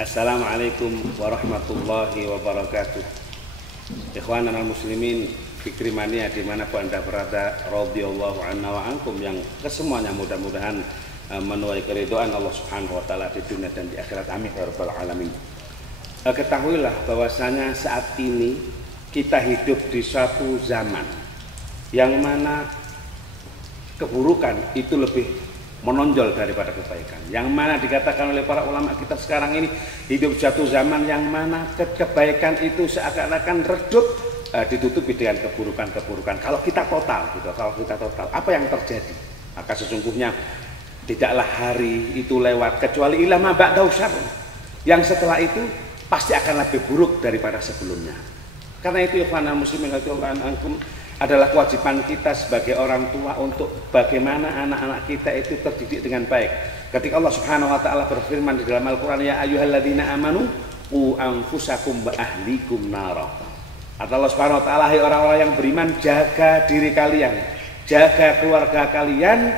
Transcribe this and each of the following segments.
Assalamualaikum warahmatullahi wabarakatuh. Ikhwanan al-muslimin, Fikri Mania dimanapun Anda berada, radhiyallahu anna wa ankum, yang kesemuanya mudah-mudahan menuai keridhaan Allah subhanahu wa ta'ala di dunia dan di akhirat, amin ya rabbal alamin. Ketahuilah bahwasanya saat ini kita hidup di suatu zaman yang mana keburukan itu lebih menonjol daripada kebaikan, yang mana dikatakan oleh para ulama kita sekarang ini hidup suatu zaman yang mana kebaikan itu seakan-akan redup, ditutupi dengan keburukan-keburukan. Kalau kita total gitu, apa yang terjadi? Maka sesungguhnya tidaklah hari itu lewat kecuali ilama ba'dau syarr, yang setelah itu pasti akan lebih buruk daripada sebelumnya. Karena itu ikhwanul muslimin radhiyallahu adalah kewajiban kita sebagai orang tua untuk bagaimana anak-anak kita itu terdidik dengan baik. Ketika Allah Subhanahu wa taala berfirman di dalam Al-Qur'an, ya ayyuhalladzina amanu qu anfusakum wa ahlikum nara. Kata Allah Subhanahu wa taala, hai orang-orang yang beriman, jaga diri kalian, jaga keluarga kalian,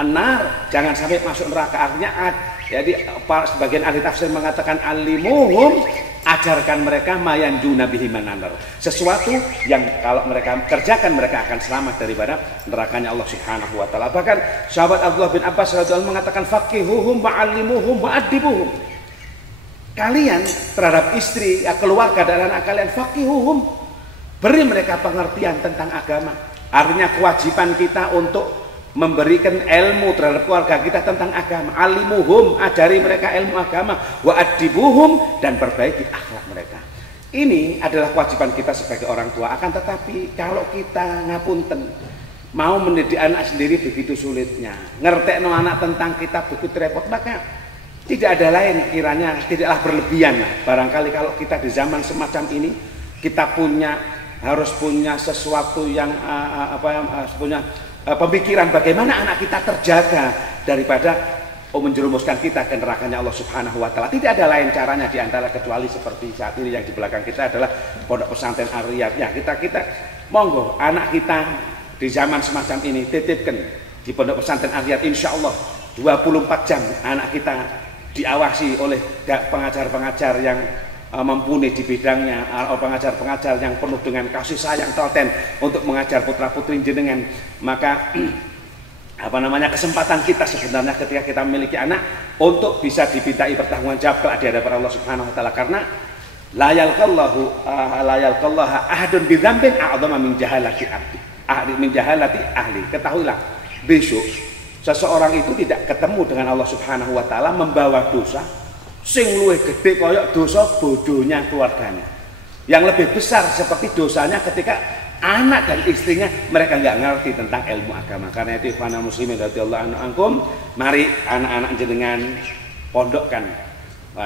an-nar, jangan sampai masuk neraka. Artinya jadi sebagian ahli tafsir mengatakan alimuhum, ajarkan mereka mayanjuna bihi manar, sesuatu yang kalau mereka kerjakan mereka akan selamat daripada nerakanya Allah Subhanahu wa taala. Bahkan sahabat Abdullah bin Abbas radhiyallahu mengatakan faqihuhum wa'allimuhum wa'adibuhum. Kalian terhadap istri, keluarga dan anak kalian, faqihuhum, beri mereka pengertian tentang agama. Artinya kewajiban kita untuk memberikan ilmu terhadap keluarga kita tentang agama. Alimuhum, ajari mereka ilmu agama, wa adibuhum, dan perbaiki akhlak mereka. Ini adalah kewajiban kita sebagai orang tua. Akan tetapi kalau kita ngapunten mau mendidik anak sendiri begitu sulitnya, ngertekno anak tentang kita begitu repot, maka tidak ada lain kiranya tidaklah berlebihan lah. Barangkali kalau kita di zaman semacam ini kita harus punya sesuatu yang punya pemikiran bagaimana anak kita terjaga daripada menjerumuskan kita ke nerakanya Allah Subhanahu wa taala. Tidak ada lain caranya di antara kecuali seperti saat ini yang di belakang kita adalah Pondok Pesantren Ar-Riyad. Ya, kita monggo anak kita di zaman semacam ini titipkan di Pondok Pesantren Ar-Riyad, insyaallah 24 jam anak kita diawasi oleh pengajar-pengajar yang mumpuni di bidangnya, pengajar-pengajar yang penuh dengan kasih sayang telaten untuk mengajar putra-putri jenengan. Maka kesempatan kita sebenarnya ketika kita memiliki anak untuk bisa dibintai pertanggungan jawab kelak di hadapan Allah Subhanahu wa taala, karena la yalqallaha ahadun bidzambin a'dzama min jahalati ahli. Ketahuilah, besok seseorang itu tidak ketemu dengan Allah Subhanahu wa taala membawa dosa sing luwih gede koyok dosa bodohnya keluarganya. Yang lebih besar seperti dosanya ketika anak dan istrinya mereka nggak ngerti tentang ilmu agama. Karena itu ikhwanul muslimin radhiyallahu ankum, mari anak-anak jenengan pondokkan,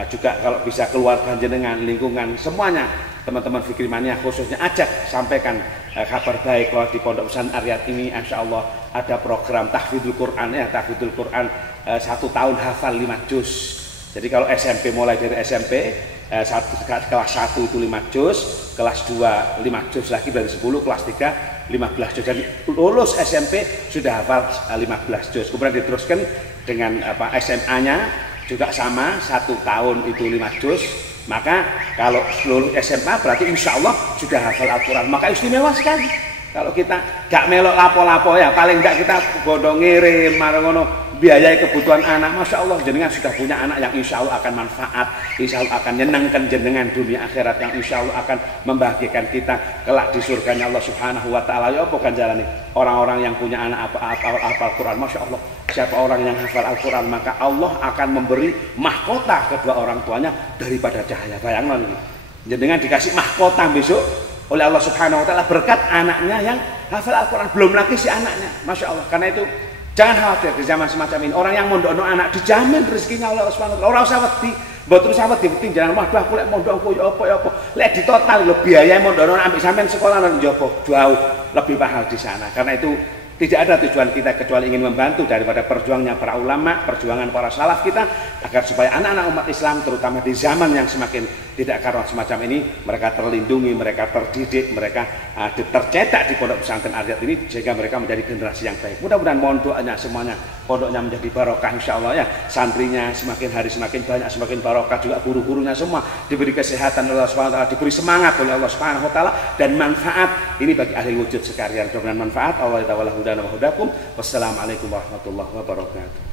juga kalau bisa keluarga jenengan, lingkungan, semuanya teman-teman Fikri Mania khususnya ajak sampaikan kabar baik bahwa di Pondok Pesantren Ar-Riyad ini insya Allah ada program tahfidzul Quran, tahfidzul Quran 1 tahun hafal 5 juz. Jadi kalau SMP, mulai dari SMP kelas 1 itu 5 juz, kelas 2 5 juz lagi dari 10, kelas 3 15 juz. Jadi lulus SMP sudah hafal 15 juz. Kemudian diteruskan dengan SMA-nya juga sama, 1 tahun itu 5 juz. Maka kalau seluruh SMA berarti insya Allah sudah hafal Al-Quran. Maka istimewa sekali. Kalau kita gak melok lapo-lapo, ya paling gak kita bodong ngirim marangono biayai kebutuhan anak. Masya Allah, jenengan sudah punya anak yang insya Allah akan manfaat, insya Allah akan menyenangkan jenengan dunia akhirat, yang insya Allah akan membahagiakan kita kelak di surganya Allah Subhanahu wa taala. Ya bukan jalani orang-orang yang punya anak hafal Al-Quran. Masya Allah, siapa orang yang hafal Al-Quran maka Allah akan memberi mahkota kedua orang tuanya daripada cahaya. Bayangkan ini, jenengan dikasih mahkota besok oleh Allah Subhanahu wa taala berkat anaknya yang hafal Al-Quran, belum lagi si anaknya. Masya Allah. Karena itu jangan khawatir di zaman semacam ini. Orang yang mondokno anak dijamin rezekinya oleh Allah Subhanahu wa taala. Ora usah wedi, mboten usah wedi jangan waduh aku lek mondok aku ya apa. Lek di total lho biaya mondokno anak ambek sampean sekolah nang njaba jauh lebih mahal di sana. Karena itu Tidak ada tujuan kita kecuali ingin membantu daripada perjuangannya para ulama, perjuangan para salaf kita, agar supaya anak-anak umat Islam terutama di zaman yang semakin tidak karuan semacam ini, mereka terlindungi, mereka terdidik, mereka tercetak di pondok pesantren Ar-Riyad ini, sehingga mereka menjadi generasi yang baik. Mudah-mudahan mohon doanya semuanya, pondoknya menjadi barokah insya Allah ya, santrinya semakin hari semakin banyak, semakin barokah, juga guru-gurunya semua diberi kesehatan oleh Allah Subhanahu wa taala, diberi semangat oleh Allah Subhanahu wa taala, dan manfaat ini bagi ahli wujud sekalian. Mudah-mudahan manfaat. Allah ta'ala hudana wa hudakum. Wassalamualaikum warahmatullahi wabarakatuh.